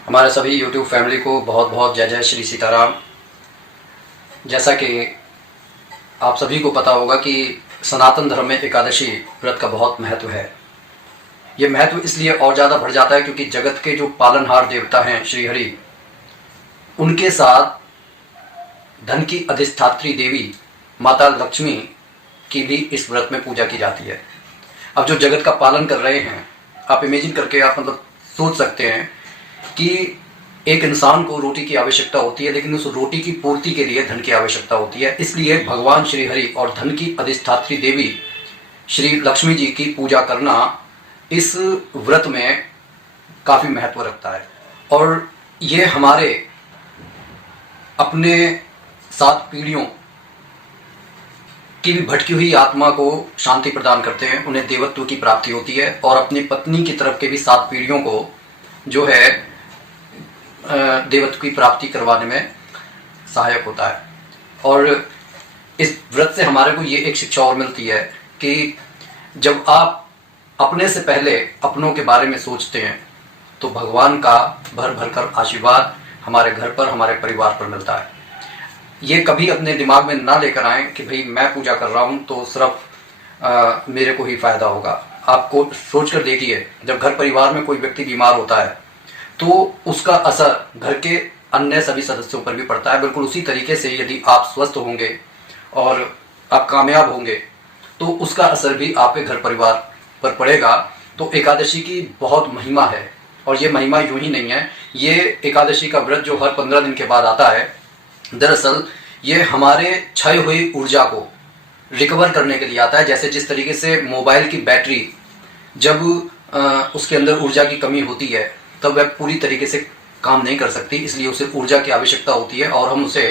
हमारे सभी YouTube family को बहुत बहुत जय जय श्री सीताराम। जैसा कि आप सभी को पता होगा कि सनातन धर्म में एकादशी व्रत का बहुत महत्व है। ये महत्व इसलिए और ज़्यादा बढ़ जाता है क्योंकि जगत के जो पालनहार देवता हैं श्री हरि, उनके साथ धन की अधिष्ठात्री देवी माता लक्ष्मी की भी इस व्रत में पूजा की जाती है। अब जो जगत का पालन कर रहे हैं, आप इमेजिन करके आप सोच सकते हैं कि एक इंसान को रोटी की आवश्यकता होती है, लेकिन उस रोटी की पूर्ति के लिए धन की आवश्यकता होती है। इसलिए भगवान श्री हरि और धन की अधिष्ठात्री देवी श्री लक्ष्मी जी की पूजा करना इस व्रत में काफ़ी महत्व रखता है। और ये हमारे अपने 7 पीढ़ियों की भी भटकी हुई आत्मा को शांति प्रदान करते हैं, उन्हें देवत्व की प्राप्ति होती है और अपनी पत्नी की तरफ के भी 7 पीढ़ियों को जो है देवत्व की प्राप्ति करवाने में सहायक होता है। और इस व्रत से हमारे को ये एक शिक्षा और मिलती है कि जब आप अपने से पहले अपनों के बारे में सोचते हैं तो भगवान का भर भर कर आशीर्वाद हमारे घर पर, हमारे परिवार पर मिलता है। ये कभी अपने दिमाग में ना लेकर आए कि भाई मैं पूजा कर रहा हूँ तो सिर्फ मेरे को ही फायदा होगा। आपको सोच कर देखिए, जब घर परिवार में कोई व्यक्ति बीमार होता है तो उसका असर घर के अन्य सभी सदस्यों पर भी पड़ता है। बिल्कुल उसी तरीके से यदि आप स्वस्थ होंगे और आप कामयाब होंगे तो उसका असर भी आपके घर परिवार पर पड़ेगा। तो एकादशी की बहुत महिमा है, और ये महिमा यूं ही नहीं है। ये एकादशी का व्रत जो हर 15 दिन के बाद आता है, दरअसल ये हमारे क्षय हुई ऊर्जा को रिकवर करने के लिए आता है। जैसे जिस तरीके से मोबाइल की बैटरी जब उसके अंदर ऊर्जा की कमी होती है तब वह पूरी तरीके से काम नहीं कर सकती, इसलिए उसे ऊर्जा की आवश्यकता होती है और हम उसे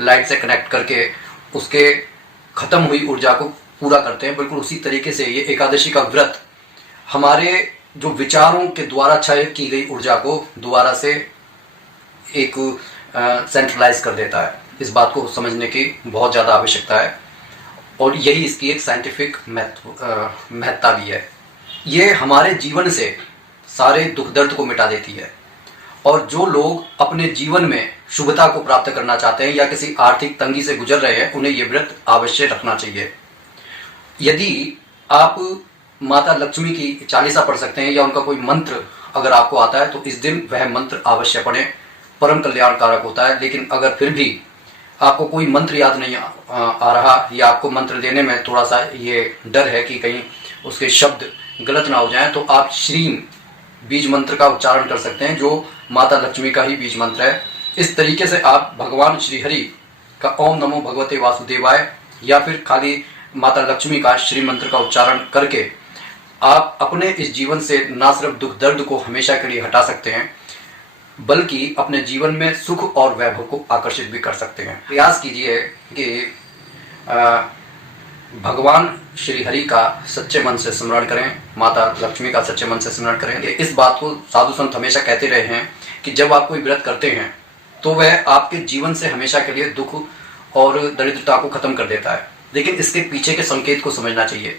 लाइट से कनेक्ट करके उसके खत्म हुई ऊर्जा को पूरा करते हैं। बिल्कुल उसी तरीके से ये एकादशी का व्रत हमारे जो विचारों के द्वारा क्षय की गई ऊर्जा को दोबारा से एक सेंट्रलाइज कर देता है। इस बात को समझने की बहुत ज़्यादा आवश्यकता है और यही इसकी एक साइंटिफिक महत्ता भी है। ये हमारे जीवन से सारे दुख दर्द को मिटा देती है, और जो लोग अपने जीवन में शुभता को प्राप्त करना चाहते हैं या किसी आर्थिक तंगी से गुजर रहे हैं, उन्हें ये व्रत अवश्य रखना चाहिए। यदि आप माता लक्ष्मी की चालीसा पढ़ सकते हैं या उनका कोई मंत्र अगर आपको आता है तो इस दिन वह मंत्र अवश्य पढ़ें, परम कल्याणकारक होता है। लेकिन अगर फिर भी आपको कोई मंत्र याद नहीं आ रहा या आपको मंत्र देने में थोड़ा सा ये डर है कि कहीं उसके शब्द गलत ना हो जाएं, तो आप श्रीम बीज मंत्र का उच्चारण कर सकते हैं, जो माता लक्ष्मी का ही बीज मंत्र है। इस तरीके से आप भगवान श्री हरि का ओम नमो भगवते वासुदेवाय या फिर खाली माता लक्ष्मी का श्री मंत्र का उच्चारण करके आप अपने इस जीवन से ना सिर्फ दुख दर्द को हमेशा के लिए हटा सकते हैं, बल्कि अपने जीवन में सुख और वैभव को आकर्षित भी कर सकते हैं। प्रयास कीजिए कि भगवान श्री हरि का सच्चे मन से स्मरण करें, माता लक्ष्मी का सच्चे मन से स्मरण करें। इस बात को साधु संत हमेशा कहते रहे हैं कि जब आप कोई व्रत करते हैं तो वह आपके जीवन से हमेशा के लिए दुख और दरिद्रता को खत्म कर देता है। लेकिन इसके पीछे के संकेत को समझना चाहिए।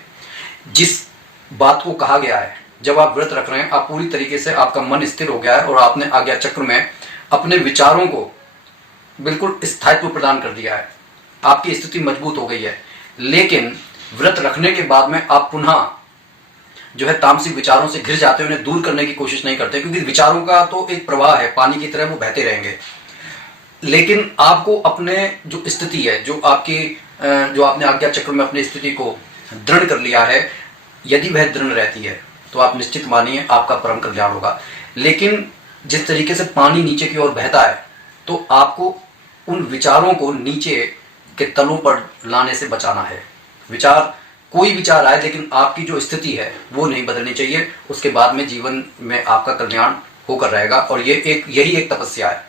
जिस बात को कहा गया है, जब आप व्रत रख रहे हैं, आप पूरी तरीके से आपका मन स्थिर हो गया है और आपने आज्ञा चक्र में अपने विचारों को बिल्कुल स्थायित्व प्रदान कर दिया है, आपकी स्थिति मजबूत हो गई है। लेकिन व्रत रखने के बाद में आप पुनः जो है तामसिक विचारों से घिर जाते हैं, उन्हें दूर करने की कोशिश नहीं करते, क्योंकि विचारों का तो एक प्रवाह है, पानी की तरह वो बहते रहेंगे। लेकिन आपको अपने जो स्थिति है, जो आपने आज्ञा चक्र में अपनी स्थिति को दृढ़ कर लिया है, यदि वह दृढ़ रहती है तो आप निश्चित मानिए आपका परम कल्याण होगा। लेकिन जिस तरीके से पानी नीचे की ओर बहता है, तो आपको उन विचारों को नीचे के तलों पर लाने से बचाना है। कोई विचार आए, लेकिन आपकी जो स्थिति है वो नहीं बदलनी चाहिए। उसके बाद में जीवन में आपका कल्याण होकर रहेगा। और यही एक तपस्या है।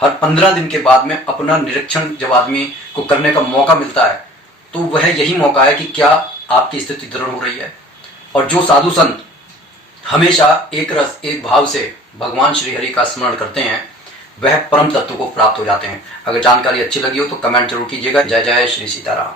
हर 15 दिन के बाद में अपना निरीक्षण जब आदमी को करने का मौका मिलता है, तो वह यही मौका है कि क्या आपकी स्थिति दृढ़ हो रही है। और जो साधु संत हमेशा एक रस एक भाव से भगवान श्री हरि का स्मरण करते हैं, वह परम तत्व को प्राप्त हो जाते हैं। अगर जानकारी अच्छी लगी हो तो कमेंट जरूर कीजिएगा। जय जय श्री सीताराम।